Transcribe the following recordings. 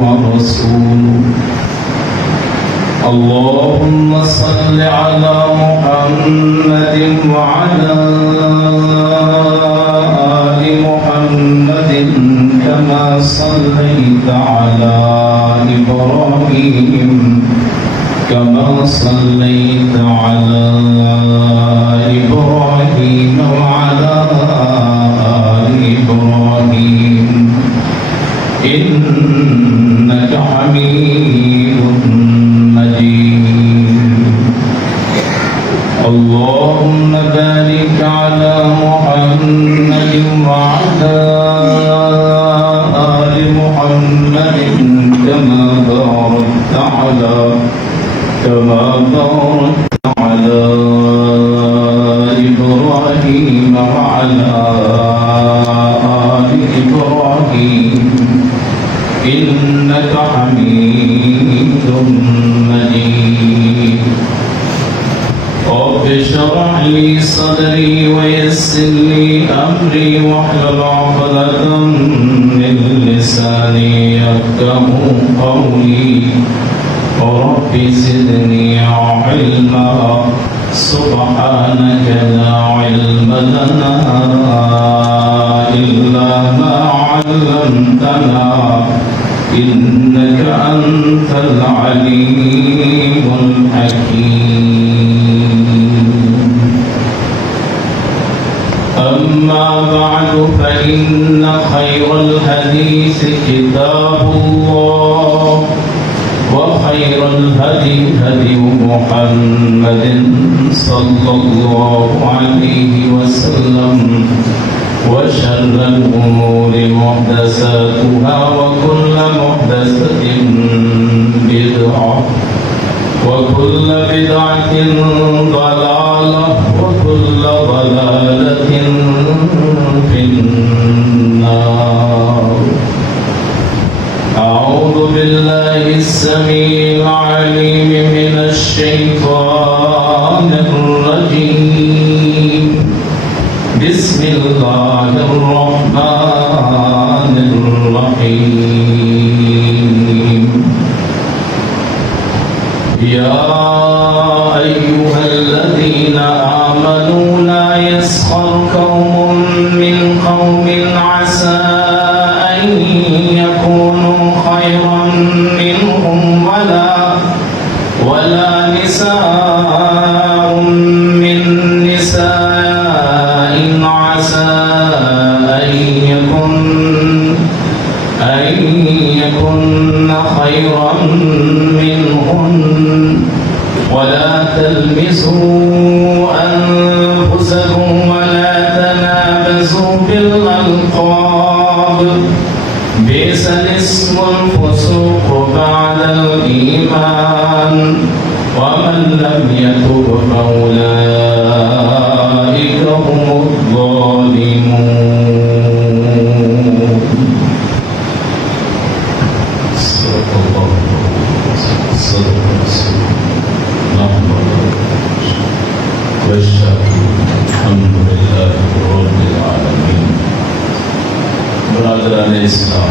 ورسوله. اللهم صل على محمد وعلى آل محمد كما صليت على إبراهيم وعلى آل إبراهيم إنك حميد مجيد. اللهم بارك على محمد وعلى آل محمد كما باركت على إبراهيم وعلى آل إبراهيم إنك حميد مجيد. رب اشرح لي صدري ويسر لي أمري واحلل عقدة من لساني يفقهوا قولي. رب زدني علما سبحانك لا علم لنا إلا ما علمتنا إنك أنت العليم الحكيم. أما بعد فإن خير الحديث كتاب الله وخير الهدي هدي محمد صلى الله عليه وسلم وشر الأمور محدثاتها وكل محدثة بدعة وكل بدعة ضلالة وكل ضلالة في النار. أعوذ بالله السميع العليم من الشيطان الرجيم. بسم الله الرحمن الرحيم. يا أيها الذين آمنوا لا يسخر قوم من قوم عسى أن يكونوا خيرا منهم ولا نساء من نساء عسى أن يكن خيرا منهن ولا تلمزوا أنفسكم ولا تنابزوا بالألقاب بئس الاسم الفسوق بعد الإيمان ومن لم يتب فأولئك هم الظالمون. صدق الله صدق رسول والشاكرون الحمد لله رب العالمين. برادران اسلام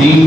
3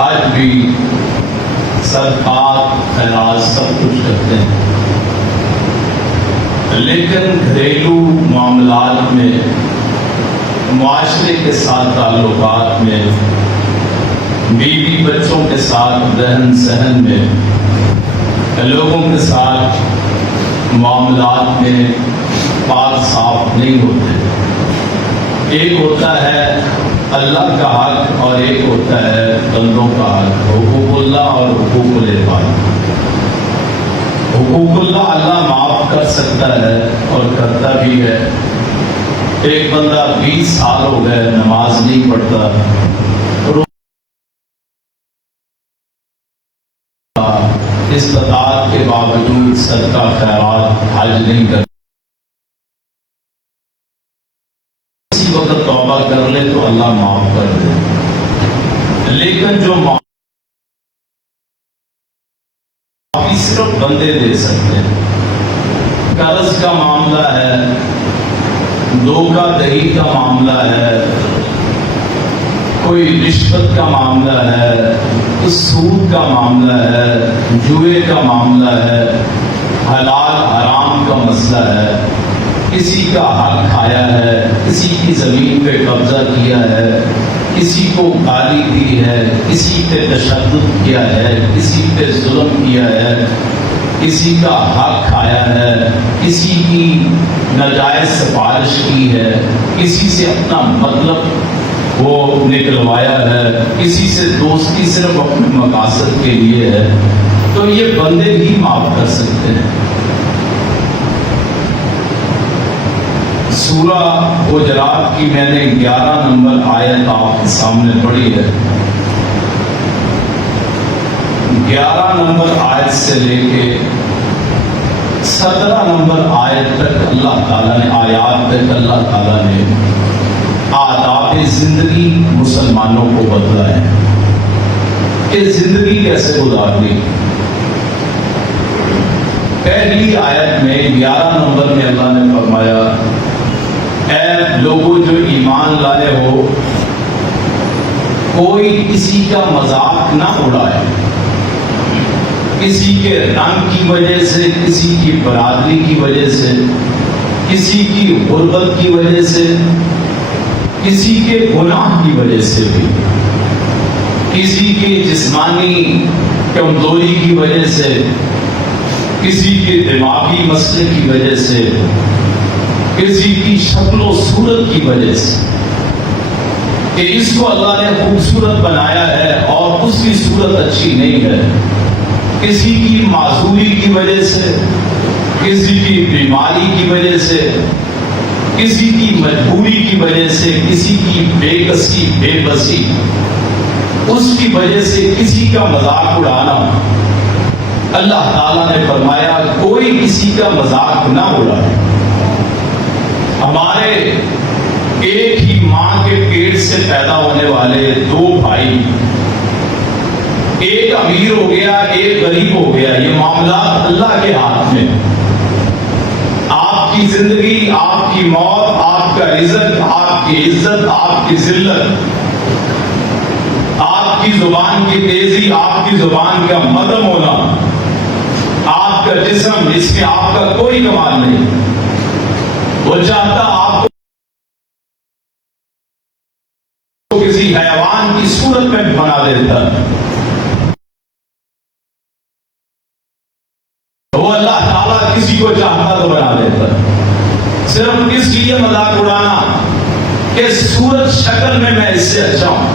آج بھی صدقات خیرات سب کچھ کرتے ہیں، لیکن گھریلو معاملات میں، معاشرے کے ساتھ تعلقات میں، بیوی بچوں کے ساتھ رہن سہن میں، لوگوں کے ساتھ معاملات میں پاک صاف نہیں ہوتے۔ ایک ہوتا ہے اللہ کا حق اور ایک ہوتا ہے بندوں کا حق، حقوق اللہ اور حقوق العباد۔ حقوق اللہ اللہ معاف کر سکتا ہے اور کرتا بھی ہے۔ ایک بندہ 20 سال ہو گئے نماز نہیں پڑھتا، استطاعت کے باوجود صدقہ خیرات حج نہیں کرتا، اسی وقت توبہ کر لے تو اللہ معاف کر دے۔ لیکن جو معافی صرف بندے دے سکتے ہیں، قرض کا معاملہ ہے، دھوکہ دہی کا معاملہ ہے، کوئی رشوت کا معاملہ ہے، سود کا معاملہ ہے، جوئے کا معاملہ ہے، حلال حرام کا مسئلہ ہے، کسی کا حق کھایا ہے، کسی کی زمین پہ قبضہ کیا ہے، کسی کو گالی دی ہے، کسی پہ تشدد کیا ہے، کسی پہ ظلم کیا ہے، کسی کا حق کھایا ہے، کسی کی ناجائز سفارش کی ہے، کسی سے اپنا مطلب وہ نکلوایا ہے، کسی سے دوستی صرف اپنے مقاصد کے لیے ہے، تو یہ بندے ہی معاف کر سکتے ہیں۔ سورہ حجرات کی میں نے 11 نمبر آیت آپ کے سامنے پڑھی ہے۔ 11 نمبر آیت سے لے کے 17 نمبر آیت تک اللہ تعالیٰ نے اللہ تعالیٰ نے آداب زندگی مسلمانوں کو بدلا ہے کہ زندگی کیسے گزارنی۔ پہلی آیت میں 11 نمبر میں اللہ نے فرمایا، اے لوگوں جو ایمان لائے ہو، کوئی کسی کا مذاق نہ اڑائے، کسی کے رنگ کی وجہ سے، کسی کی برادری کی وجہ سے، کسی کی غربت کی وجہ سے، کسی کے گناہ کی وجہ سے بھی، کسی کی جسمانی کمزوری کی وجہ سے، کسی کے دماغی مسئلے کی وجہ سے، کسی کی شکل و صورت کی وجہ سے، کہ اس کو اللہ نے خوبصورت بنایا ہے اور اس کی صورت اچھی نہیں ہے، کسی کی معذوری کی وجہ سے، کسی کی بیماری کی وجہ سے، کسی کی مجبوری کی وجہ سے، کسی کی بے کسی بے بسی، اس کی وجہ سے کسی کا مذاق اڑانا، اللہ تعالیٰ نے فرمایا کوئی کسی کا مذاق نہ اڑائے۔ ہمارے ایک ہی ماں کے پیٹ سے پیدا ہونے والے 2 بھائی، ایک امیر ہو گیا ایک غریب ہو گیا، یہ معاملات اللہ کے ہاتھ میں۔ آپ کی زندگی، آپ کی موت، آپ کا رزق، آپ کی عزت، آپ کی ذلت، آپ کی زبان کی تیزی، آپ کی زبان کا مدم ہونا، آپ کا جسم، اس میں آپ کا کوئی کمال نہیں۔ وہ چاہتا آپ کو کسی حیوان کی صورت میں بنا دیتا، وہ اللہ تعالیٰ کسی کو چاہتا تو بنا دیتا۔ صرف کس لیے مذاق اڑانا کہ صورت شکل میں اس سے اچھا ہوں،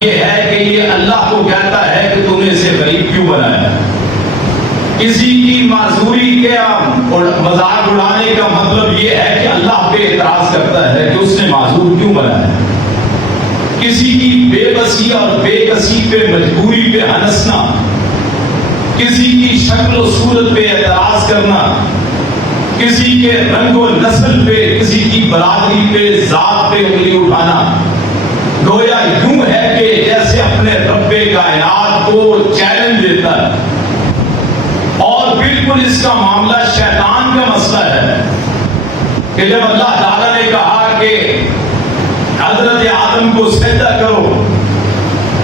یہ ہے کہ یہ اللہ کو کہتا ہے کہ تم نے اسے غریب کیوں بنایا۔ کسی کی معذوری کے مذاق اڑانے کا مطلب یہ ہے کہ اللہ پہ اعتراض کرتا ہے کہ اس نے معذور کیوں بنایا۔ کسی کی بے بسی اور بے کسی پہ، مجبوری پہ ہنسنا، کسی کی شکل و صورت پہ اعتراض کرنا، کسی کے رنگ و نسل پہ، کسی کی برادری پہ، ذات پہ انگلی اٹھانا، گویا یوں ہے کہ جیسے اپنے رب کائنات کو چیلنج دیتا ہے۔ اور بالکل اس کا معاملہ شیطان کا مسئلہ ہے کہ جب اللہ تعالیٰ نے کہا کہ حضرت آدم کو سجدہ کرو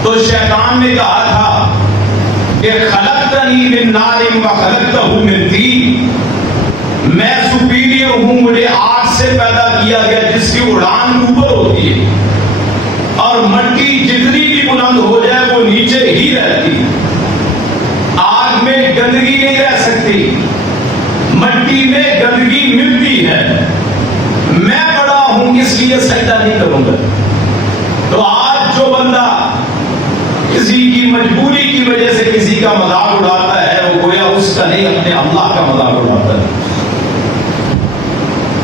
تو تو شیطان نے کہا تھا کہ خلقتنی من نار و خلقتہ من طین، میں سپیریئر ہوں، مجھے آگ سے پیدا کیا گیا جس کی اڑان اوپر ہوتی ہے، اور مٹی جتنی بھی بلند ہو جائے وہ نیچے ہی رہتی، آگ میں گندگی نہیں رہ سکتی، مٹی میں گندگی ملتی ہے، میں بڑا ہوں اس لیے سجدہ نہیں کروں گا۔ تو آج جو بندہ کسی کی مجبوری کی وجہ سے کسی کا مذاق اڑاتا ہے وہ گویا اس کا نہیں اپنے اللہ کا مذاق اڑاتا ہے۔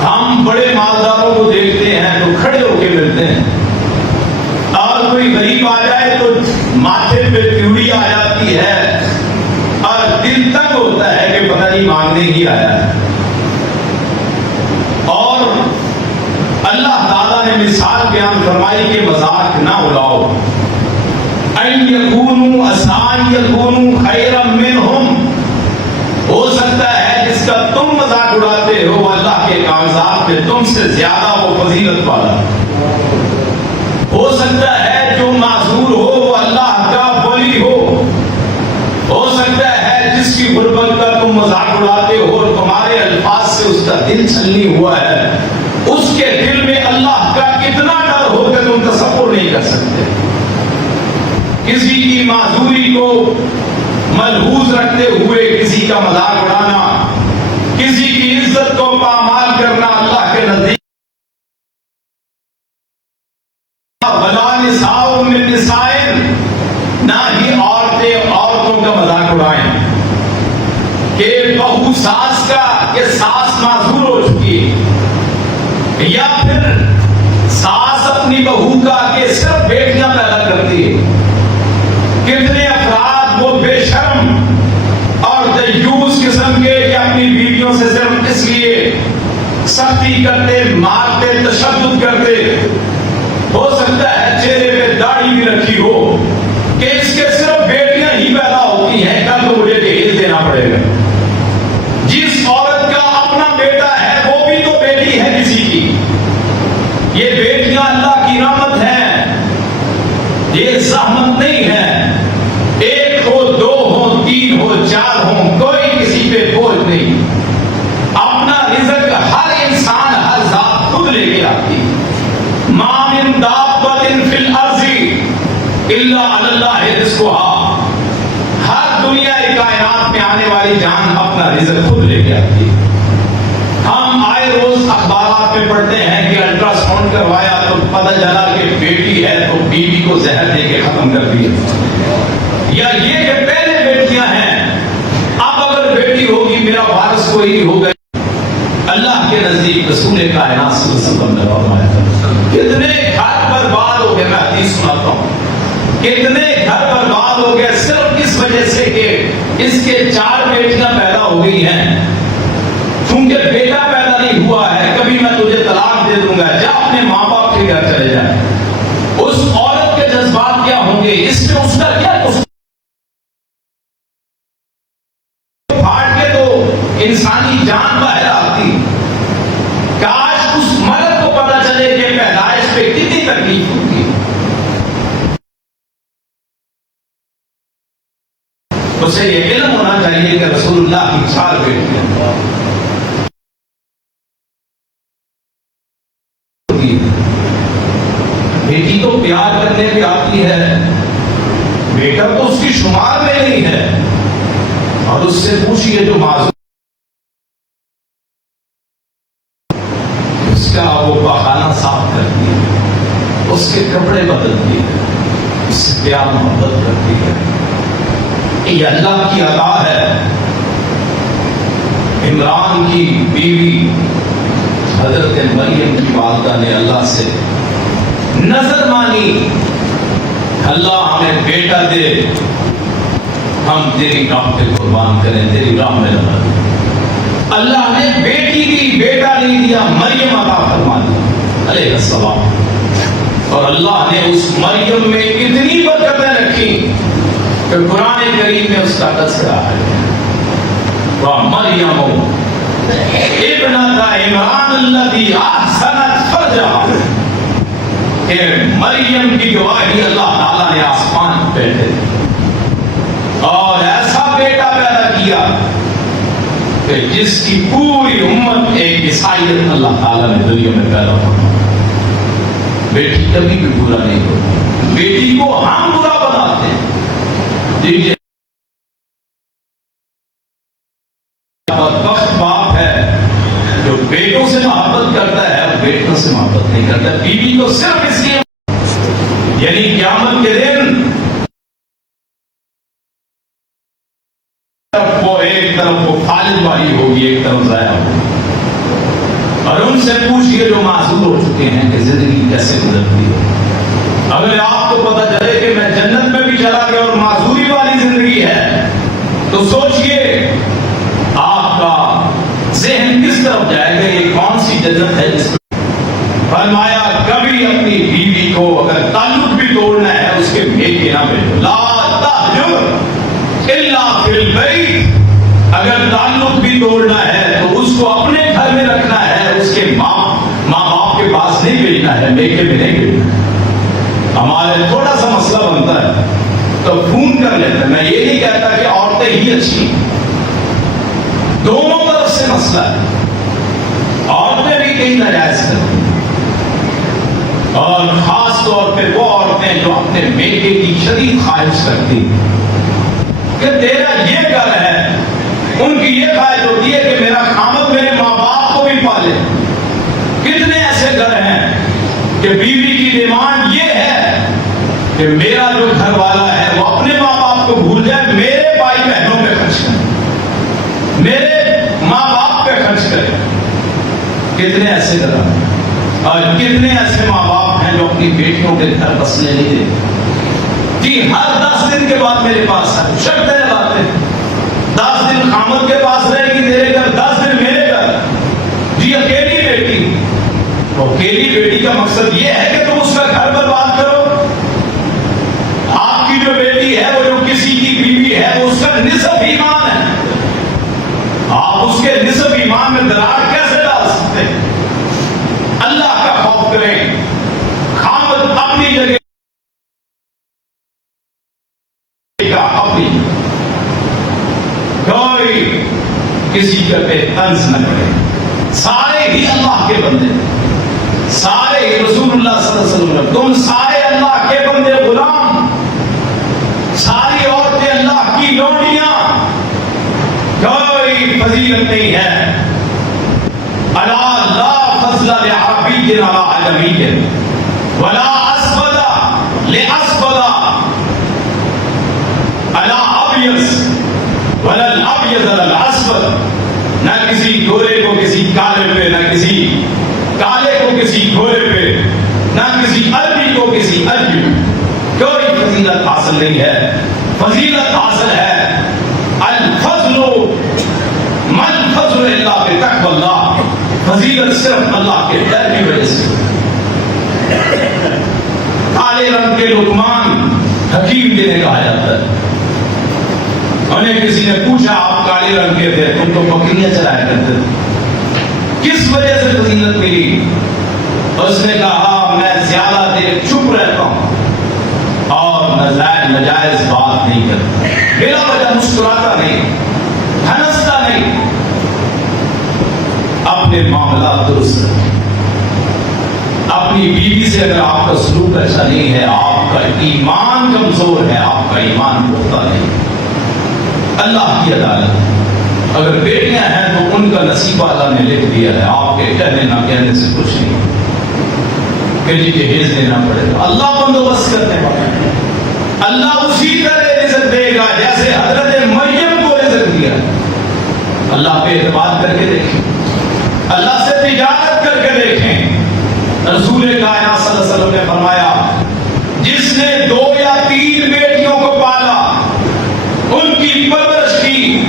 ہم بڑے مالداروں کو دیکھتے ہیں تو کھڑے ہو کے ملتے ہیں، اور کوئی غریب آ جائے تو ماتھے پہ تیوڑی آ جاتی ہے اور دل تنگ ہوتا ہے کہ پتہ نہیں مانگنے ہی آیا ہے۔ اور اللہ تعالیٰ نے مثال بیان فرمائی کہ مذاق نہ اڑاؤ، ان یکونوا عسى یکونوا خیرا منہم، ہو سکتا ہے جس کا تم مذاق اڑاتے ہو وہ اللہ کے کاغذات میں تم سے زیادہ وہ فضیلت والا، ہو سکتا ہے جو معذور ہو وہ اللہ کا ولی ہو سکتا ہے جس کی غربت کا تم مذاق اڑاتے ہو اور تمہارے الفاظ سے اس کا دل چھلنی ہوا ہے، اس کے دل میں اللہ کا کتنا ڈر ہو کہ تم تصور نہیں کر سکتے۔ کسی کی معذوری کو ملحوظ رکھتے ہوئے کسی کا مذاق اڑانا، کسی کی عزت کو پامال کرنا اللہ کے نزدیک ولا نساء من نساء، نہ ہی عورتیں عورتوں کا مذاق اڑائیں کہ بہو ساس کا، کہ ساس معذور ہو چکی ہے، یا پھر ساس اپنی بہو کا کہ صرف بیٹیاں پیدا کرتی ہے۔ کتنے افراد وہ بے شرم اور دیوس قسم کے کہ اپنی بیویوں سے صرف اس لیے سختی کرتے، مارتے، تشدد کرتے، ہو سکتا ہے چہرے پہ داڑھی بھی رکھی ہو کہ اس کے صرف بیٹیاں ہی پیدا ہوتی ہیں، کل تو مجھے جہیز دینا پڑے گا۔ جس عورت کا اپنا بیٹا ہے وہ بھی تو بیٹی ہے کسی کی، یہ بیٹیاں اللہ کی رحمت ہے، یہ زحمت نہیں ہے۔ ایک ہو، دو ہو، تین ہو، چار ہو، کوئی کسی پہ بوجھ نہیں، اپنا رزق ہر انسان، ہر ذات خود لے کے آتی۔ ما من دابۃ فی الارض الا علی اللہ رزقها، ہر دنیا کائنات میں آنے والی جان اپنا رزق خود لے کے آتی۔ ہم آئے روز اخبارات میں پڑھتے ہیں کہ الٹرا ساؤنڈ کروایا تو پتہ چلا کہ بیٹی ہے تو بیوی کو زہر دے کے ختم کر دیا، یا یہ کہ پہلے بیٹیاں ہیں اب اگر بیٹی ہوگی میرا وارث کوئی ہوگا۔ اللہ کے نزدیک رسول کائنات صلی اللہ علیہ وسلم نے فرمایا کتنے گھر برباد ہو گئے، میں حدیث سناتا ہوں، کتنے گھر برباد ہو گئے صرف اس وجہ سے کہ اس کے 4 بیٹیاں پیدا ہو گئی ہیں، کیونکہ بیٹا پیدا نہیں ہوا ہے، کبھی میں تجھے طلاق دے دوں گا، جا اپنے ماں باپ کے گھر چلے جائیں۔ اس عورت کے جذبات کیا ہوں گے، اس میں اس کا کیا قصور؟ پھاڑ کے تو انسانی جان باہر آتی۔ کاش اس مرد کو پتا چلے کہ پیدائش پہ کتنی تکلیف ہوتی، اسے یہ علم ہونا چاہیے کہ رسول اللہ کی 4 بیٹیاں، بیٹی تو پیار کرنے پہ آتی ہے، بیٹا تو اس کی شمار میں نہیں ہے۔ اور اس سے پوچھئے جو معذور اس کا وہ پخانہ صاف کرتی ہے، اس کے کپڑے بدلتی ہے، اس سے پیار محبت کرتی ہے، یہ اللہ کی عطا ہے۔ عمران کی بیوی حضرت مریم کی والدہ نے اللہ سے نظر مانی، اللہ ہمیں بیٹا دے، ہم تیری راہ پہ قربان کریں، تیری راہ میں لگا دیں۔ اللہ نے بیٹی دی، بیٹا نہیں دیا، مریم عطا فرما دی علیہ السلام۔ اور اللہ نے اس مریم میں اتنی برکتیں رکھی کہ قرآن کریم میں اس کا تذکرہ ہے، وَمَرْيَمُ ابْنَتَ عِمْرَانَ الَّتِي أَحْسَنَتْ فَرْجَهَا، کہ مریم کی گواہی اللہ تعالیٰ نے آسمان پہ بیٹھے اور ایسا بیٹا پیدا کیا کہ جس کی پوری امت ایک عیسائیت اللہ تعالیٰ نے دنیا میں پیدا فرمائی. بیٹی کبھی بھی برا نہیں ہوتی، بیٹی کو ہم برا بناتے ہیں. دیکھیے بدبخت باپ ہے جو بیٹوں سے محبت کرتا ہے اور بیٹوں سے محبت نہیں کرتا. بیوی تو صرف اس لیے، یعنی قیامت کے دن وہ ایک طرف وہ خالد والی ہوگی، ایک طرف ضائع ہوگی. اور ان سے پوچھئے جو معذور ہو چکے ہیں کہ زندگی کیسے گزرتی ہے. اگر آپ کو پتہ چلے کہ میں جنت میں بھی چلا گیا اور معذوری والی زندگی ہے تو سوچئے آپ کا ذہن کس طرف جائے گا. یہ کون سی جنت ہے جس میں فرمایا کبھی اپنی بیوی کو اگر تعلق بھی توڑنا ہے اس کے میکے نہ بھیجو. لا تہجر الا فی البیت. اگر تعلق بھی توڑنا ہے تو اس کو اپنے گھر میں رکھنا ہے، اس کے ماں باپ کے پاس نہیں بھیجنا ہے، میکے میں نہیں بھیجنا ہے. ہمارے تھوڑا سا مسئلہ بنتا ہے تو فون کر لیتے ہیں. میں یہ نہیں کہتا کہ عورتیں ہی اچھی ہیں، دونوں طرف سے مسئلہ ہے. عورتیں بھی کہیں ناجائز کرتی ہیں، اور خاص طور پہ وہ عورتیں جو اپنے میکے کی شدید خواہش کرتی ہیں کہ تیرا یہ گھر ہے. ان کی یہ خواہش ہوتی ہے کہ میرا خامد میرے ماں باپ کو بھی پالے. کتنے ایسے گھر ہیں کہ بیوی کی ڈیمانڈ یہ ہے کہ میرا جو گھر والا ہے وہ اپنے ماں باپ کو بھول جائے، میرے بھائی بہنوں پہ خرچ کرے، میرے ماں باپ پہ خرچ کرے. کتنے ایسے گھر ہیں اور کتنے ایسے ماں باپ ہیں جو اپنی بیٹیوں کے گھر بسنے نہیں دیتے. جی ہر 10 دن کے بعد میرے پاس ہے، شرط ہے بات ہے 10 دن خامد کے پاس رہے گی تیرے گھر، 10 دن میرے گھر. جی اکیلی بیٹی، اکیلی بیٹی کا مقصد یہ ہے کہ تم اس کا گھر برباد کرو. آپ کی جو بیٹی ہے وہ جو کسی کی بیوی ہے وہ اس کا نصف ایمان ہے. آپ اس کے نصف ایمان میں دراڑ کیسے ڈال سکتے ہیں؟ اللہ کا خوف کریں. خامد اپنی جگہ اپنی، کوئی کسی پہ طنز نہ کرے. سارے ہی اللہ کے بندے، سارے ہی رسول اللہ صلی اللہ علیہ وسلم، تم سارے اللہ کے بندے غلام، ساری عورتیں اللہ کی لونڈیاں. کوئی فضیلت نہیں ہے. الا لا فضل لعربی علی عجمی ولا اسود لاسود الا ابیض ولا الابیض علی الاسود. نہ کسی گورے کو کسی کالے پہ، نہ کسی کالے کو کسی گورے پہ، نہ کسی عربی کو کسی عربی پہ. کوئی فضیلت حاصل نہیں ہے. فضیلت حاصل ہے الفضل من فضل الا بتقوى اللہ. فضیلت صرف اللہ کے ڈر کی وجہ سے. کالے رنگ کے لقمان حکیم جنہیں کہا جاتا ہے. انہیں کسی نے پوچھا آپ کالے رنگ کے تھے، تم تو بکریاں چلایا کرتے تھے، کس وجہ سے فضیلت ملی؟ اس نے کہا میں زیادہ دیر چپ رہتا ہوں اور ناجائز بات نہیں کرتا، بلا وجہ مسکراتا نہیں، ہنستا نہیں، اپنے معاملات درست رکھیں. اپنی بیوی سے اگر آپ کا سلوک اچھا نہیں ہے، آپ کا ایمان کمزور ہے، آپ کا ایمان پختہ نہیں. اللہ کی عدالت، اگر بیٹیاں ہیں تو ان کا نصیبہ اللہ نے لکھ دیا ہے. آپ کے کہنے نہ کہنے سے کچھ نہیں کہ جی جہیز دینا پڑے گا. اللہ بندوبست کرنے والا ہے. اللہ اسی طرح رزق دے گا جیسے حضرت مریم کو رزق دیا. اللہ پہ اعتماد کر کے دیکھیں، اللہ سے تجارت کر کے دیکھیں. رسول کائنات صلی اللہ علیہ وسلم نے فرمایا جس نے 2 یا 3 بیٹیوں کو پالا، ان کی پرورش کی،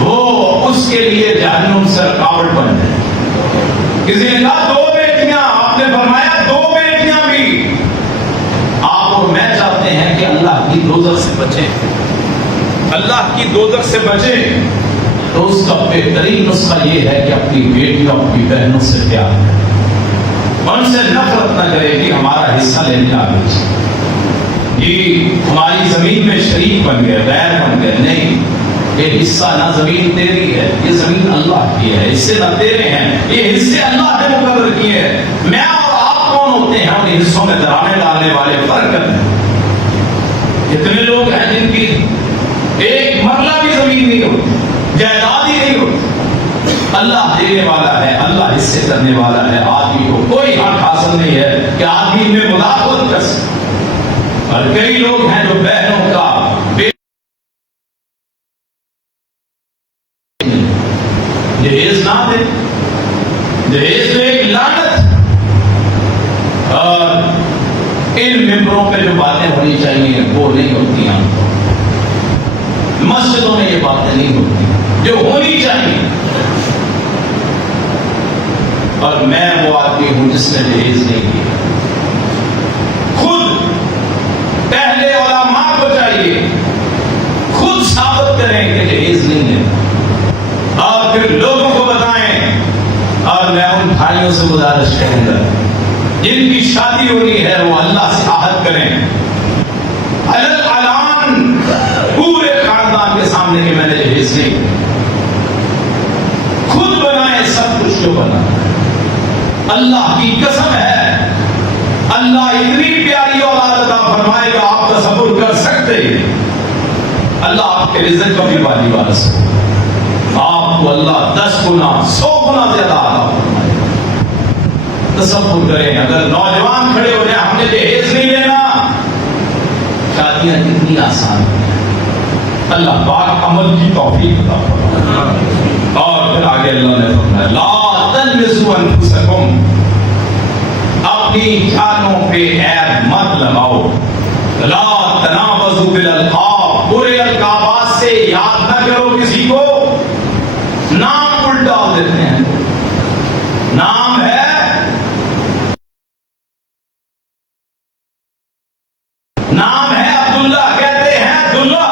وہ اس کے لیے جہنم سے رکاوٹ بن جائے. کسی نے کہا 2 بیٹیاں، آپ نے فرمایا 2 بیٹیاں بھی. آپ اور میں چاہتے ہیں کہ اللہ کی دوزخ سے بچیں، اللہ کی دوزخ سے بچیں، تو اس کا بہترین نسخہ یہ ہے کہ اپنی بیٹیوں اپنی بہنوں سے پیار کریں. ان سے نفرت نہ کرے کہ ہمارا حصہ لینے آ گئے، یہ ہماری زمین میں شریک بن گئے، غیر بن گئے. نہیں، یہ حصہ نہ زمین تیری ہے، یہ زمین اللہ کی ہے، حصے نہ تیرے ہیں، یہ حصے اللہ نے مقرر کیے ہیں. میں اور آپ کون ہوتے ہیں ان حصوں میں درانے ڈالنے والے؟ فرق کرتے ہیں. کتنے لوگ ہیں جن کی ایک مرلہ بھی زمین نہیں ہوتی، جائیداد ہی نہیں ہوتی. اللہ دینے والا ہے، اللہ حصے کرنے والا ہے. آدمی کو کوئی حق حاصل نہیں ہے کہ آدمی ان میں مداخلت کر سکے. اور کئی لوگ ہیں جو بہنوں کا جہیز نہ دے، جہیز میں ایک لعنت. اور ان ممبروں پہ جو باتیں ہونی چاہیے وہ نہیں ہوتی ہیں. مسجدوں میں یہ باتیں نہیں ہوتی جو ہونی چاہیے. اور میں وہ آدمی ہوں جس نے جہیز نہیں کیا. خود پہلے علماء کو چاہیے خود ثابت کریں کہ جہیز نہیں ہے اور پھر لوگوں کو بتائیں. اور میں ان بھائیوں سے گزارش کروں گا جن کی شادی ہونی ہے وہ اللہ سے عہد کریں اعلان پورے خاندان کے سامنے کہ میں نے جہیز نہیں کیا. خود بنائیں سب کچھ جو بنا. اللہ کی قسم ہے اللہ اتنی پیاری اولاد عطا فرمائے گا آپ تصور کر سکتے ہیں. اللہ آپ کے رزق کا بھی والی وارث ہو. آپ کو اللہ 10 گنا 100 گنا زیادہ عطا فرمائے گا. تصور کریں اگر نوجوان کھڑے ہو جائیں ہم نے جہیز نہیں لینا، شادیاں کتنی آسان ہیں. اللہ پاک عمل کی توفیق عطا فرمائے. اور پھر آگے اللہ نے فرمایا لا تلمزوا انفسکم، اپنی جانوں پہ عیب مت لگاؤ. لا تنابزوا بالالقاب، برے القابات سے یاد نہ کرو کسی کو. نام الٹا ڈال دیتے ہیں. نام ہے عبداللہ، کہتے ہیں عبداللہ.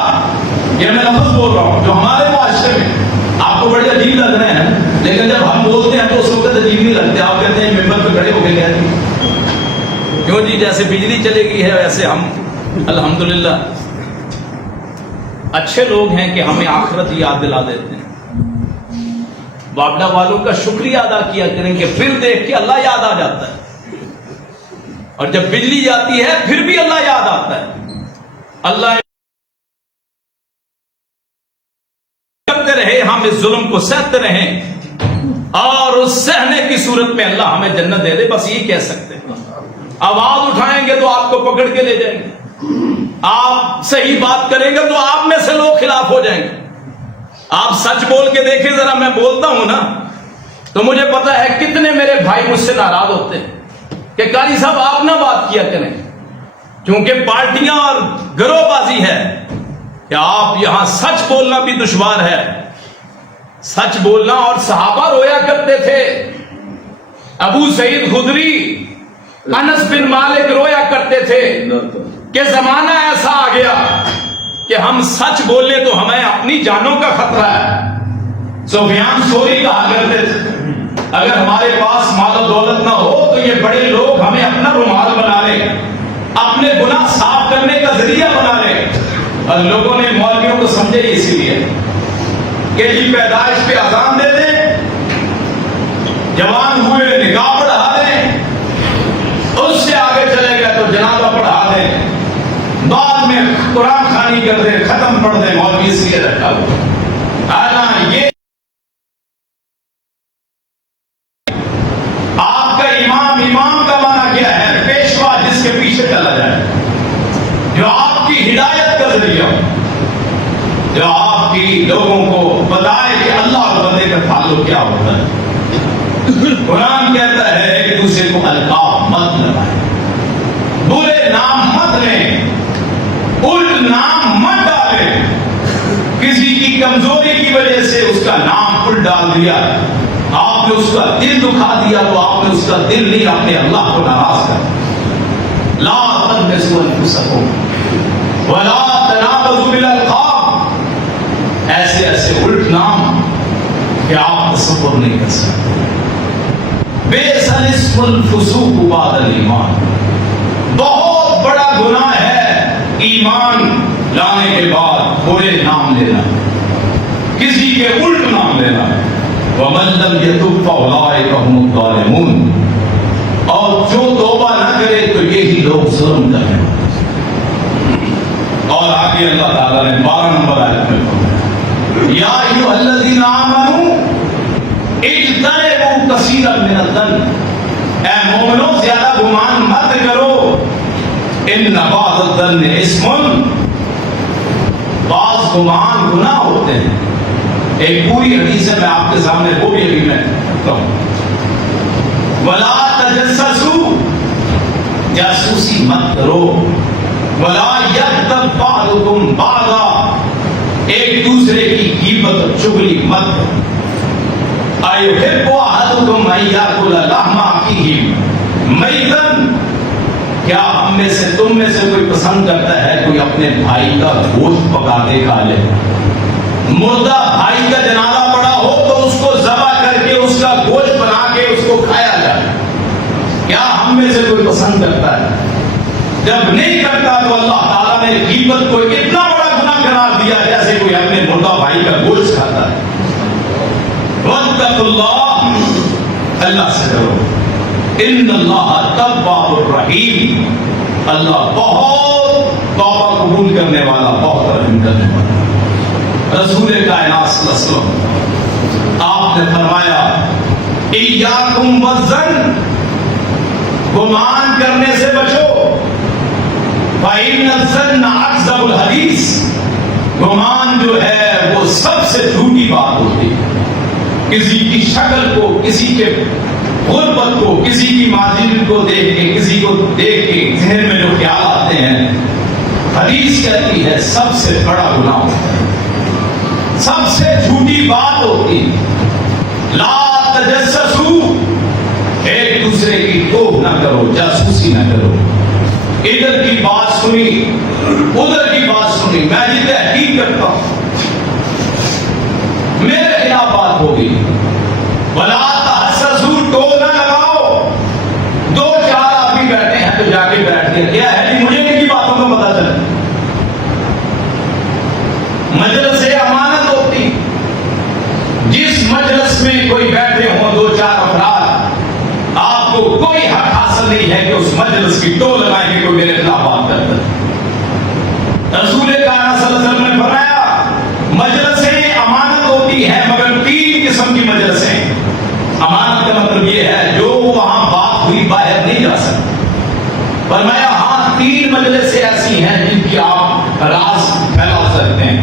یہ میں لفظ بول رہا ہوں جو ہمارے معاشرے میں آپ کو بڑے عجیب لگ رہے ہیں، لیکن جب ہم بولتے ہیں تو اس وقت عجیب نہیں لگتے. آپ کہتے ہیں ممبر پہ کھڑے ہو کے کہتے ہیں کیوں جی جیسے بجلی چلے گئی ہے ویسے ہم الحمدللہ اچھے لوگ ہیں کہ ہمیں آخرت یاد دلا دیتے ہیں. باگڑا والوں کا شکریہ ادا کیا کریں کہ پھر دیکھ کے اللہ یاد آ جاتا ہے. اور جب بجلی جاتی ہے پھر بھی اللہ یاد آتا ہے. اللہ کرتے رہے، ہم اس ظلم کو سہتے رہیں اور اس سہنے کی صورت میں اللہ ہمیں جنت دے دے. بس یہ کہہ سکتے ہیں. آواز اٹھائیں گے تو آپ کو پکڑ کے لے جائیں گے. آپ صحیح بات کریں گے تو آپ میں سے لوگ خلاف ہو جائیں گے. آپ سچ بول کے دیکھیں ذرا. میں بولتا ہوں نا تو مجھے پتا ہے کتنے میرے بھائی مجھ سے ناراض ہوتے ہیں کہ قاری صاحب آپ نہ بات کیا کریں، کیونکہ پارٹیاں اور گروہ بازی ہے کہ آپ یہاں سچ بولنا بھی دشوار ہے. سچ بولنا. اور صحابہ رویا کرتے تھے. ابو سعید خدری، انس بن مالک رویا کرتے تھے کہ زمانہ ایسا آ گیا کہ ہم سچ بولے تو ہمیں اپنی جانوں کا خطرہ ہے. سفیان ثوری کہا کرتے تھے اگر ہمارے پاس مال و دولت نہ ہو تو یہ بڑے لوگ ہمیں اپنا رومال بنا لیں، اپنے گناہ صاف کرنے کا ذریعہ بنا لیں. اور لوگوں نے مولویوں کو سمجھے اسی لیے کہ جی پیدائش پہ اذان دے دیں، جوان ہوئے نکاح پڑھا دیں، اس سے آگے چلے گئے تو جنازہ پڑھا دیں، بعد میں قرآن خوانی کر دیں، ختم پڑھ دیں. مولوی اس لیے رکھا ہوا. یہ آپ کا امام کا معنی کیا ہے؟ پیشوا جس کے پیچھے چلا جائے، جو آپ کی ہدایت کا ذریعہ، جو آپ کی لوگوں کو بتائے کہ اللہ اور بندے کا تعلق کیا ہوتا ہے. قرآن کہتا ہے ایک دوسرے کو القاب مت لگائیں، برے نام مت لیں، الٹ نام مت ڈالیں. کسی کی کمزوری کی وجہ سے اس کا نام الٹ ڈال دیا، آپ نے اس کا دل دکھا دیا تو آپ نے اس کا دل نہیں، اپنے اللہ کو ناراض کر. لا تلمزوا انفسکم ولا تنابزوا بالالقاب. ایسے ایسے الٹ نام کہ آپ تصور نہیں کر سکتے. بے الاسم الفسوق بعد الایمان، بہت بڑا گناہ ہے ایمان لانے کے بعد برے نام لینا، کسی کے الٹ نام لینا۔ وَمَن لَّمْ يَتُبْ فَأُولَٰئِكَ هُمُ الظَّالِمُونَ، اور جو توبہ نہ کرے تو یہی لوگ ظلم کر رہے ہیں۔ اور آگے اللہ تعالیٰ نے 12 نمبر آیت میں فرمایا یا ایھا الذین آمنوا اجتنبوا کثیرا من الظن، اے مومنو زیادہ گمان مت کرو، ان بعض الظن اسم، بعض گمان گناہ ہوتے ہیں۔ ایک پوری حدیث ہے، میں آپ کے سامنے وہ بھی ابھی میں کہوں، ولا تجسسوا، جاسوسی مت کرو، ولا یغتب بعضکم بعضا، ایک دوسرے کی غیبت اور چغلی مت کرو۔ ایحب احدکم ان یاکل لحم اخیہ میتا، کیا ہم میں سے تم میں سے کوئی پسند کرتا ہے کوئی اپنے بھائی کا گوشت پکا کے کھا لے؟ مردہ بھائی کا جنازہ پڑا ہو تو اس کو ذبح کر کے اس کا گوشت بنا کے اس کو کھایا جائے، کیا ہم میں سے کوئی پسند کرتا ہے؟ جب نہیں کرتا تو اللہ تعالیٰ نے غیبت کو اتنا بڑا گناہ قرار دیا جیسے کوئی اپنے مردہ بھائی کا گوشت کھاتا ہے۔ واتقوا اللہ، اللہ سے ڈرو، ان اللہ تواب الرحیم، اللہ بہت توبہ قبول کرنے والا، بہت رحم کرنے والا۔ رسول کائنات صلی اللہ علیہ وسلم آپ نے فرمایا ایاکم والظن، گمان کرنے سے بچو، فإن الظن اکذب الحدیث، گمان جو ہے وہ سب سے جھوٹی بات ہوتی ہے۔ کسی کی شکل کو، کسی کے غربت کو، کسی کی ماضی کو دیکھ کے، کسی کو دیکھ کے ذہن میں جو خیال آتے ہیں، حدیث کہتی ہے سب سے بڑا گناہ ہوتا ہے، سب سے جھوٹی بات ہوتی ہے۔ لا تجسسوا، ایک دوسرے کی توب نہ کرو، جاسوسی نہ کرو، ادھر کی بات سنی ادھر کی بات سنی، میں جی تحقیق کرتا ہوں میرے خلاف بات ہوگی، ولا تحسسوا، ٹول نہ لگاؤ، دو چار آدمی بیٹھے ہیں تو جا کے بیٹھ گئے، کیا ہے جی مجھے ان کی باتوں کا پتہ چلے۔ مجلس امانت ہوتی، جس مجلس میں کوئی بیٹھے ہوں دو چار افراد، آپ کو کوئی حق حاصل نہیں ہے کہ اس مجلس کی ٹول لگائیں کہ کوئی میرے خلاف بات کرتا ہے۔ رسول کائنات صلی اللہ علیہ وسلم نے فرمایا مجلسیں امانت ہوتی ہے، مگر 3 قسم کی مجلسیں۔ امانت کا مطلب یہ ہے جو وہاں بات ہوئی باہر نہیں جا سکتی۔ فرمایا ہاں 3 مجلسیں ایسی ہیں جن کی آپ راز پھیلا سکتے ہیں،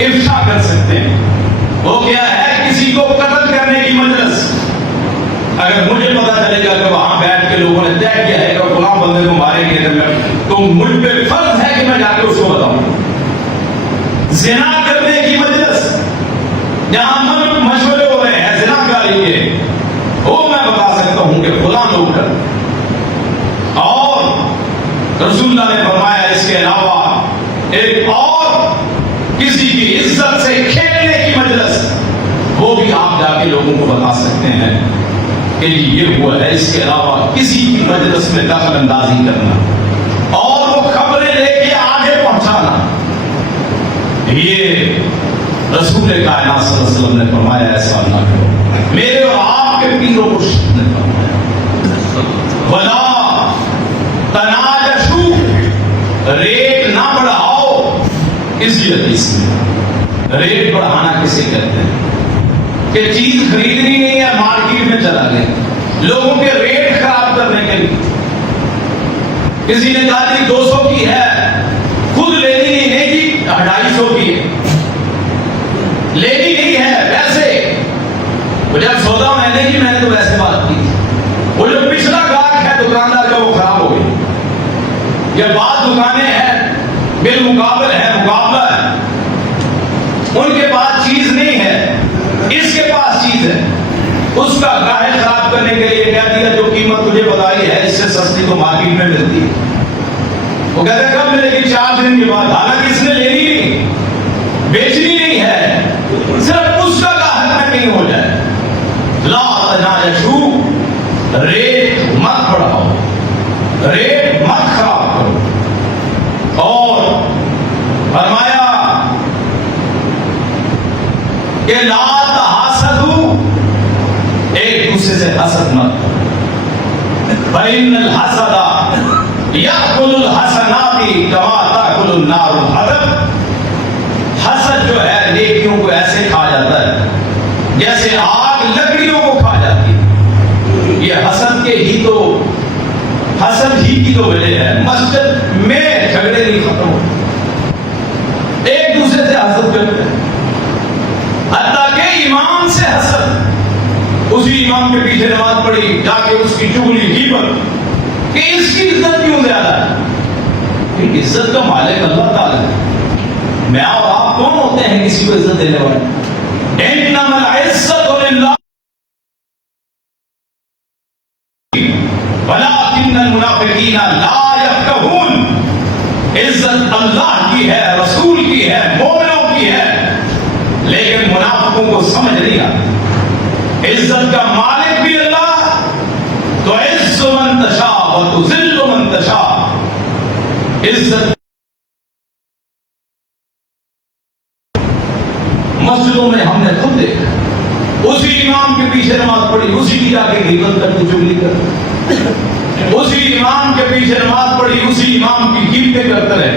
افشا کر سکتے ہیں۔ وہ کیا ہے؟ کسی کو قتل کرنے کی مجلس، اگر مجھے پتا چلے گا کہ وہاں بیٹھ کے لوگوں نے طے کیا ہے کہ فلاں بندے کو مارے گے تو مجھ پہ فرض ہے کہ میں جا کے اس کو بتاؤں۔ زنا کرنے کی مجلس، جہاں مشورے ہو رہے ہیں زنا کاری کے، وہ میں بتا سکتا ہوں کہ فلاں لوگ کر۔ اور رسول اللہ نے فرمایا اس کے علاوہ ایک اور کسی کی عزت سے کھیلنے کی مجلس، وہ بھی آپ جا کے لوگوں کو بتا سکتے ہیں کہ یہ ہوا ہے۔ اس کے علاوہ کسی کی مجلس میں دخل اندازی کرنا اور وہ خبریں لے کے آگے پہنچانا، یہ رسول کائنات صلی اللہ علیہ وسلم نے فرمایا ایسا نہ کرو۔ میرے اور آپ کے پیر و مرشد نے فرمایا ولا تناجشوا، ریٹ نہ بڑھاؤ۔ اس حدیث میں ریٹ بڑھانا کسے کہتے ہیں؟ کہ چیز خریدنی نہیں ہے، مارکیٹ میں چلا گیا لوگوں کے ریٹ خراب کرنے کے لیے۔ کسی نے کہا جی 200 کی ہے، خود لینی نہیں ہے جی 250 کی ہے، لینی نہیں ہے ویسے۔ وہ جب سودا میں نے کی، میں نے تو ویسے بات کی، وہ جو پچھلا گاہک ہے دکاندار کا وہ خراب ہو گئی۔ یہ بعض دکانیں ہیں بالمقابل ہے، مقابلہ ہے، ان کے پاس چیز نہیں ہے، اس کے پاس چیز ہے، اس کا گاہک خراب کرنے کے لیے کہہ دیا جو قیمت تجھے بتائی ہے اس سے سستی تو مارکیٹ میں ملتی ہے۔ وہ کہتے ہیں کب ملے گی؟ 4 دن کے بعد، حالانکہ اس نے لینی نہیں، بیچنی نہیں ہے، صرف اس کا گاہک میں کہیں ہو جائے۔ لا تناجشوا، ریٹ کہ لا تحاسدوا، ایک دوسرے سے حسد مت کرو، فإن الحسد یأکل الحسنات کما تأکل النار الحطب، حسد جو ہے نیکیوں کو ایسے کھا جاتا ہے جیسے آگ لکڑیوں کو کھا جاتی ہے۔ یہ حسد کی تو وجہ ہے، مسجد میں جھگڑے نہیں ختم ہوتے، ایک دوسرے سے حسد کرتے ہیں، حتیٰ کہ امام سے حسد، اسی امام کے پیچھے نماز پڑھی، جا کے اس کی چغلی غیبت کہ اس کی عزت کیوں زیادہ ہے؟ کہ عزت کا مالک اللہ تعالی ہے، میں اور آپ کون ہوتے ہیں کسی کو عزت دینے والے؟ انما العزت للہ ولکن المنافقین لا یفقہون، عزت اللہ کی ہے، رسول کی ہے، مومنوں کی ہے، لیکن منافقوں کو سمجھ نہیں آتی۔ عزت کا مالک بھی اللہ، تو عز من تشاء و تذل من تشاء، عزت مسجدوں میں ہم نے خود دیکھا، اسی امام کے پیچھے نماز پڑھی، اسی کی جا کے غیبت کرتے چغلی کرتے، اسی امام کے پیچھے نماز پڑھی، اسی امام کی غیبتیں کرتے رہے۔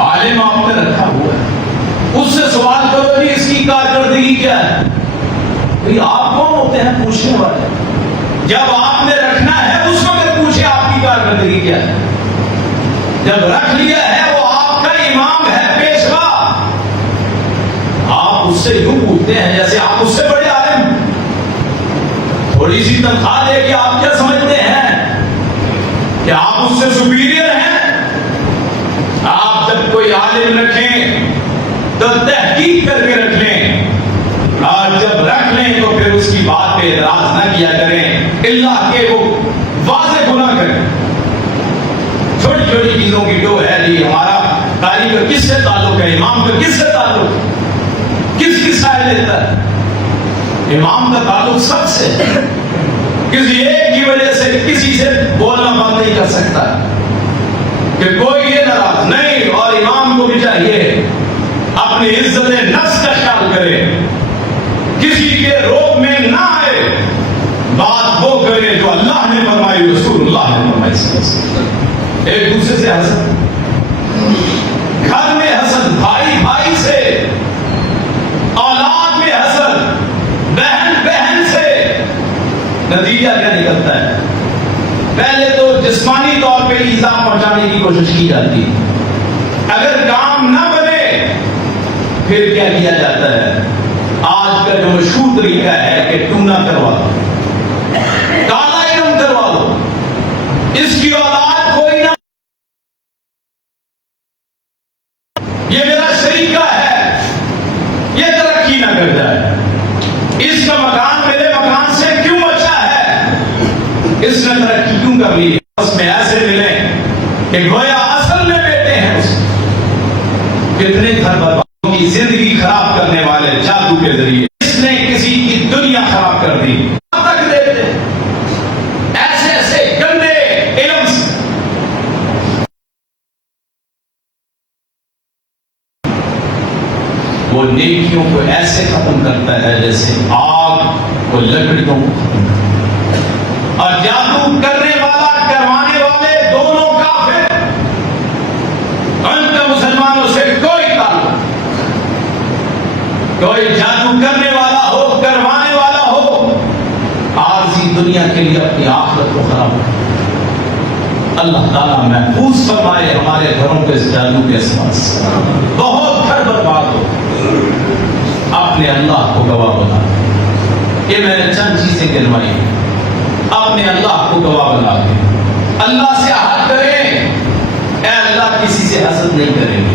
عالم آپ نے رکھا ہوا ہے، اس سے سوال کرو جی اس کی کارکردگی کیا ہے؟ بھئی آپ کون ہوتے ہیں پوچھنے والے؟ جب آپ نے رکھنا ہے اس وقت پوچھے آپ کی کارکردگی کیا ہے۔ جب رکھ لیا ہے وہ آپ کا امام ہے، پیشوا، آپ اس سے یوں پوچھتے ہیں جیسے آپ اس سے بڑے عالم، تھوڑی سی تنخواہ دے کے آپ کیا سمجھتے ہیں کہ آپ اس سے سپیریئر ہیں؟ آپ جب کوئی عالم رکھیں تو تحقیق کر کے رکھ لیں، اور جب رکھ لیں تو پھر اس کی بات پہ اعتراض نہ کیا کریں اللہ کہ وہ واضح گناہ کریں۔ چھوٹی چھوٹی چیزوں کی جو ہے جی ہمارا قاری کا کس سے تعلق ہے، امام کا کس سے تعلق ہے، کس کی سائے لیتا ہے؟ امام کا تعلق سب سے، کسی ایک کی وجہ سے کسی سے بولنا بند نہیں کر سکتا کہ کوئی یہ ناراض نہیں، اور امام کو بھی چاہیے اپنی عزت نفس کا خیال کرے، کسی کے روپ میں نہ آئے، بات وہ کرے جو اللہ نے فرمائی، رسول اللہ نے فرمائی۔ ایک دوسرے سے حسد، گھر میں حسد، بھائی بھائی سے، اولاد میں حسد، بہن بہن سے، نتیجہ کیا نکلتا ہے؟ پہلے تو جسمانی طور پہ ایذا پہنچانے کی کوشش کی جاتی ہے، اگر کام نہ بنے پھر کیا کیا جاتا ہے؟ آج کا جو مشہور طریقہ ہے کہ ٹونا کروا دو، کالا علم کروا دو، اس کی اولاد کوئی نہ، یہ میرا شریکہ ہے، یہ ترقی نہ کر جائے، اس کا مکان میرے مکان سے کیوں بچا ہے، اس نے ترقی کیوں کر لی، اس میں ایسے ملیں کہ گویا اصل میں بیٹے ہیں اس، کتنے گھر برباد کی زندگی خراب کرنے والے جادو کے ذریعے، اس نے کسی کی دنیا خراب کر دی، تک دیتے ایسے ایسے گندے علم سے۔ وہ نیکیوں کو ایسے ختم کرتا ہے جیسے آگ کو لکڑیوں کو ختم کرتا ہے، اور جادو کرنے والا کروانے والے دونوں کافر، ان کا مسلمانوں سے کوئی تعلق، کوئی جادو کرنے والا ہو، کروانے والا ہو، عارضی دنیا کے لیے اپنی آخرت کو خراب کرتا ہے۔ اللہ تعالیٰ محفوظ فرمائے ہمارے گھروں کے اس جادو کے اثر سے، بہت گھر برباد ہو، اپنے اللہ کو گواہ بنا، یہ میں نے چند چیزیں گنوائی، اپنے اللہ کو گواہ بنا کے اللہ سے عہد کریں، اے اللہ کسی سے حسد نہیں کریں گے،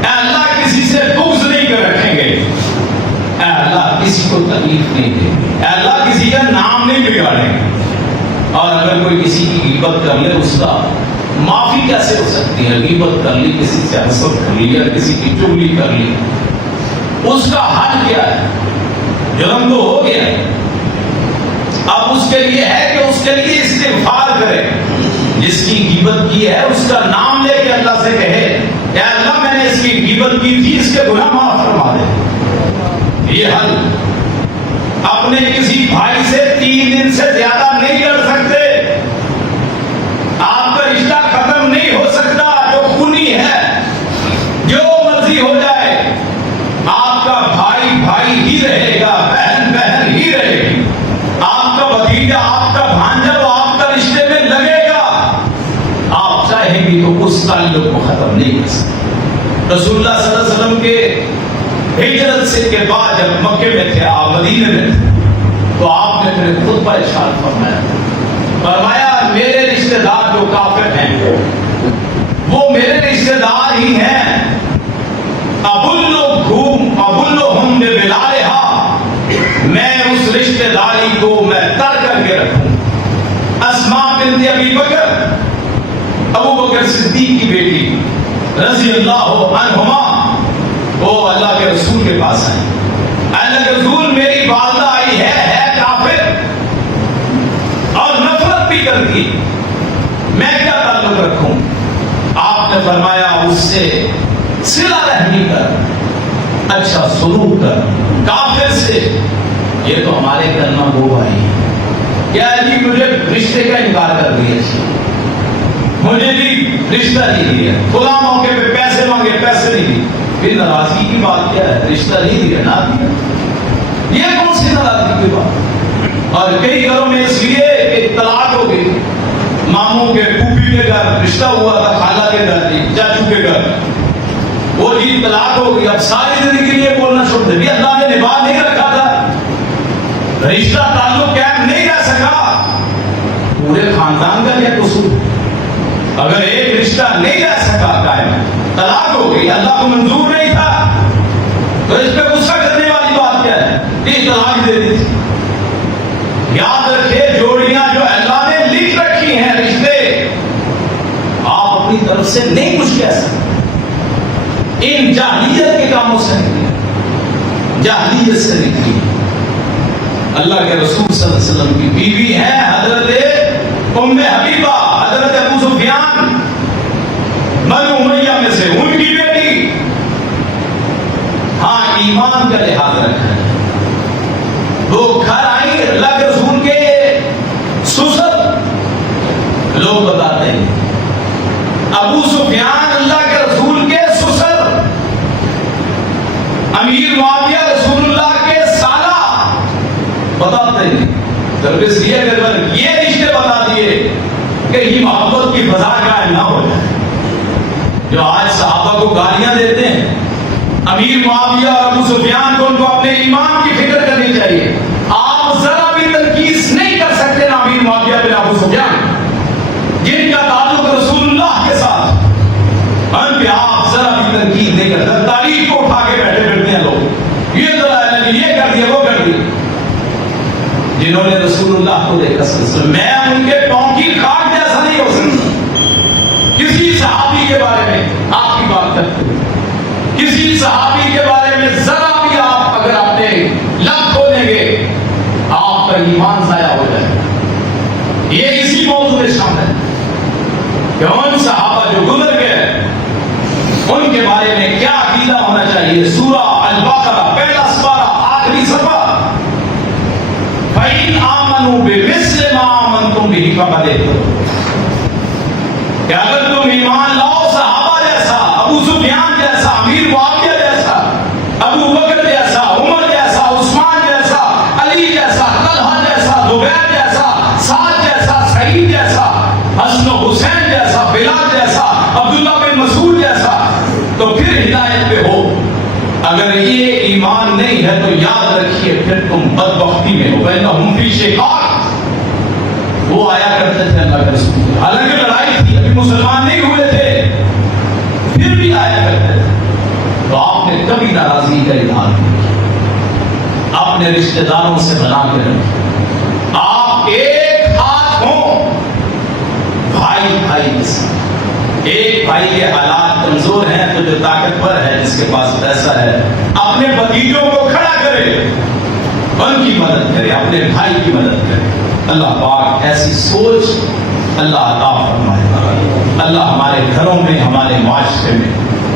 اے اللہ کسی سے بغض نہیں کر رکھیں گے، اے اللہ کسی کو تکلیف نہیں دیں گے، اے اللہ کسی کا نام نہیں بگاڑیں گے، اور اگر کوئی کسی کی غیبت کر لے اس کا معافی کیسے ہو سکتی ہے؟ غیبت کر لی، کسی سے حسد کر لی، یا کسی کی چغلی کر لی، اس کا حل کیا ہے؟ جرم تو ہو گیا، اب اس کے لیے ہے کہ اس کے لیے استغفار کرے، جس کی غیبت کی ہے اس کا نام لے کے اللہ سے کہے اے اللہ میں نے اس کی غیبت کی تھی، اس کے گناہ معاف فرما دے، یہ حل اپنے کسی بھائی سے 3 دن سے زیادہ نہیں لڑ سکتے. آپ کا رشتہ ختم نہیں ہو سکتا. جو خونی ہے جو مرضی ہو جائے, آپ کا بھائی بھائی ہی رہے گا, بہن بہن ہی رہے گی. آپ کا بھتیجا, آپ کا بھانجا وہ آپ کا رشتے میں لگے گا. آپ چاہیں گی تو اس تعلق کو ختم نہیں کر سکتے. رسول اللہ صلی اللہ علیہ وسلم کے ہجرت سے کے بعد جب مکے میں تھے, آپ مدینے میں تھے, تو آپ نے پھر خطبہ ارشاد فرمایا میرے رشتہ دار جو کافر ہیں وہ میرے رشتہ دار ہی ہیں. ابلہم ببلالہا, میں اس رشتہ داری کو میں تر کر کے رکھوں. اسماء بنت ابی بکر, ابو بکر صدیق کی بیٹی رضی اللہ عنہما, وہ اللہ کے رسول کے پاس آئے. اللہ کے رسول میری والدہ آئی ہے کافر اور نفرت بھی کرتی, میں کیا تعلق رکھوں؟ آپ نے فرمایا اس سے صلہ رحمی کر, اچھا سلوک کر. کافر سے یہ تو ہمارے کلمہ گو بھائی ہیں, کیا جی مجھے رشتے کا انکار کر دیا, مجھے بھی رشتہ نہیں دیا, خدا موقع پہ پیسے مانگے پیسے نہیں دیے. پھر ناراضگی کی بات کیا ہے؟ رشتہ نہیں دیا نہ دیا, یہ کون سی ناراضگی کی بات؟ اور کئی گھروں میں اس لیے کہ طلاق ہو گئی, ماموں کے پھوپھی کے گھر رشتہ ہوا تھا, خالہ کے گھر چاچو کے گھر, وہ جی طلاق ہو گئی, اب ساری زندگی کے لیے بولنا چھوڑ دے. اللہ نے نبھا نہیں رکھا تھا, رشتہ تعلق قائم نہیں رہ سکا. پورے خاندان کا کیا قصور؟ اگر ایک رشتہ نہیں رہ سکا قائم, طلاق ہو گئی, اللہ کو منظور نہیں تھا, تو اس پہ غصہ کرنے والی بات کیا ہے؟ یہ طلاق دے دی تھی. یاد رکھے جوڑیاں جو اللہ نے لکھ رکھی ہیں رشتے, آپ اپنی طرف سے نہیں کچھ کہہ سکتے. ان جاہلیت کے کاموں سے نکلی, جاہلیت سے نکلی. اللہ کے رسول صلی اللہ علیہ وسلم کی بیوی ہے حضرت ام حبیبہ, حضرت ابو سفیان بنو امیہ میں سے, ان کی بیٹی. ہاں ایمان کا لحاظ رکھا ہے. وہ گھر آئی اللہ کے رسول کے سسر, لوگ بتاتے ہیں ابو سفیان اللہ کے رسول کے سسر, امیر معاویہ رسول اللہ کے سالہ, بتاتے ہیں. دربس یہ رشتے بتا دیے کہ یہ محبت کی فضا قائم نہ ہو جائے. جو آج صحابہ کو گالیاں دیتے ہیں, امیر معاویہ اور ابو سفیان کو, ان کو اپنے ایمان کی فکر کرنی چاہیے. آپ ذرا بھی تنقید نہیں کر سکتے نا امیر معاویہ بن ابو سفیان, جن کا تعلق رسول اللہ کے ساتھ, ان پہ آپ ذرا بھی تنقید نہیں کر سکتے. تاریخ کو اٹھا کے بیٹھے پھرتے ہیں لوگ, یہ کر دیا وہ کر دیا. جنہوں نے رسول اللہ کو دیکھا, میں ان کے پاؤں کی خاک جیسا نہیں ہو سکتا. کسی صحابی کے بارے میں آپ کی بات کرتے ہیں, کسی صحابی کے بارے میں ذرا بھی آپ اگر اپنے لب کھولیں گے, آپ کا ایمان ضائع ہو جائے گا. یہ اسی موضوع میں شامل ہے کہ ان صحابہ جو گزر گئے ان کے بارے میں کیا عقیدہ ہونا چاہیے. سورہ البقرہ پہلا سپارہ آخری صفحہ, فَإِنْ آمَنُوا بِمِثْلِ مَا آمَنْتُمْ بِهِ فَقَدِ اهْتَدَوْا, کہ اگر تم ایمان لاؤ صحابہ جیسا, ابو سفیان جیسا, امیر معاویہ جیسا, ابو بکر جیسا, عمر جیسا, عثمان جیسا, علی جیسا, طلحہ جیسا, زبیر جیسا, سعد جیسا, سعید جیسا, حسن و حسین جیسا, بلال جیسا, عبداللہ بن مسعود جیسا, تو پھر ہدایت پہ ہو. اگر یہ ایمان نہیں ہے تو یاد رکھیے پھر تم بدبختی میں ہو. بینہم فی شقاق, وہ آیا کرتے تھے اللہ کے رسول, حالانکہ لڑائی تھی, ابھی مسلمان نہیں ہوئے تھے, پھر بھی آیا کرتے تھے. تو آپ نے کبھی ناراضگی کا اظہار نہیں کیا, اپنے رشتہ داروں سے بنا کے رکھیں. آپ ایک ہاتھ ہوں بھائی بھائی کے ساتھ. ایک بھائی کے حالات کمزور ہیں تو جو طاقتور ہے, جس کے پاس پیسہ ہے, اپنے بھتیجوں کو کھڑا کرے, ان کی مدد کرے, اپنے بھائی کی مدد کرے. اللہ پاک ایسی سوچ اللہ عطا فرمائے. اللہ ہمارے گھروں میں, ہمارے معاشرے میں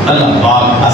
اللہ پاک